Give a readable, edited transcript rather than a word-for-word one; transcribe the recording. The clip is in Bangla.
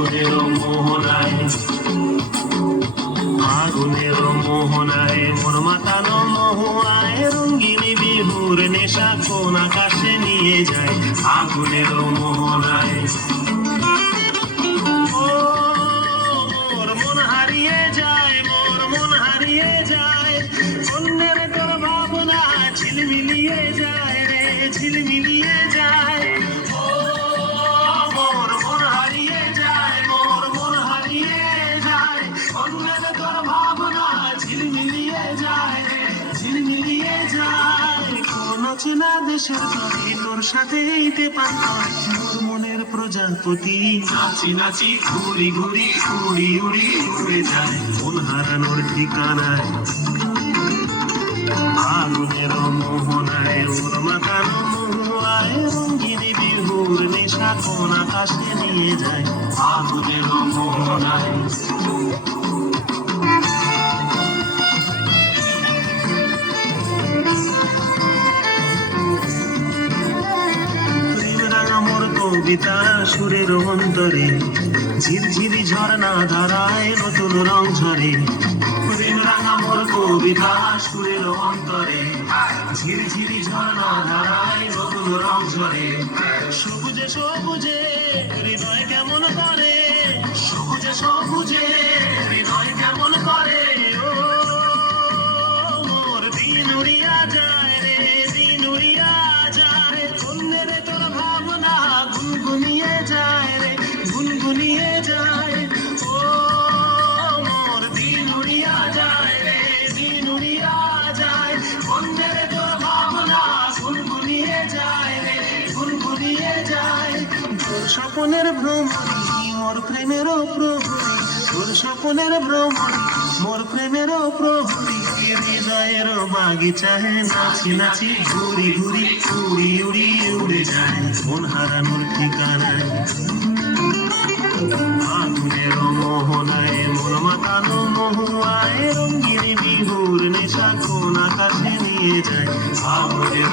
আগুনের মোহনায়, আগুনের মোহনায় মন মাতানো মহুয়ায়, রঙ্গিনী বিহুর নেশা কোন আকাশে নিয়ে যায়। আগুনের মোহনায় মোর মন হারিয়ে যায়, মোর মন হারিয়ে যায়, অন্যের তোর ভাবনা ঝিলমিলিয়ে যায় রে, ঝিলমিলিয়ে যায়। মোর মন হারিয়ে যায়, মোর মন হারিয়ে যায়, অন্যের তোর ভাবনা ঝিলমিলিয়ে যায় রে, ঝিলমিলিয়ে যায়। কোন চেনা দেশের তরে তোর সাথে এইতে পান মোর মনের প্রজাপতি, নাচি নাচি ঘুরি ঘুরি উড়ি উড়ি উড়ে যায় মন হারানোর ঠিকানায়। আগুনের মোহনায় ওর মাতানো মহুয়ায়, রঙ্গিনী বিহুর নেশা কোন আকাশে নিয়ে যায়। আগুনের মোহনায় কবিতা সুরের অন্তরে, ঝিরঝিরি ঝর্ণা ধারায় নতুন রং ঝরে। প্রেম রাঙা মোর কবিতা সুরের অন্তরে, ঝিরঝিরি ঝর্ণা ধারায় নতুন রং ঝরে। সবুজে সবুজে হৃদয় কেমন করে, সবুজে সবুজে হৃদয় কেমন করে। ও মোর দিন উড়িয়া যায় রে, দিন উড়িয়া যায়, অন্যের তোর ভাবনা গুনগুনিয়ে যায় রে, গুনগুনিয়ে যায়। ও মোর দিন উড়িয়া যায় রে, দিন উড়িয়া যায়, অন্যের তোর ভাবনা গুনগুনিয়ে যায় রে, গুনগুনিয়ে যায়। তোর স্বপনের ভ্রমণী মোর প্রেমেরও প্রহরী, তোর স্বপনের ভ্রমণী মোর প্রেমেরও প্রহরী, হৃদয়ের বাগিচায় নাচি নাচি ঘুরি ঘুরি উড়ি উড়ি উড়ে যায় মন হারানোর ঠিকানায়। আগুনের মোহনায় মন মাতানো মহুয়ায়, রঙ্গিনী বিহুর নেশা কোন আকাশে নিয়ে যায়। আগুনের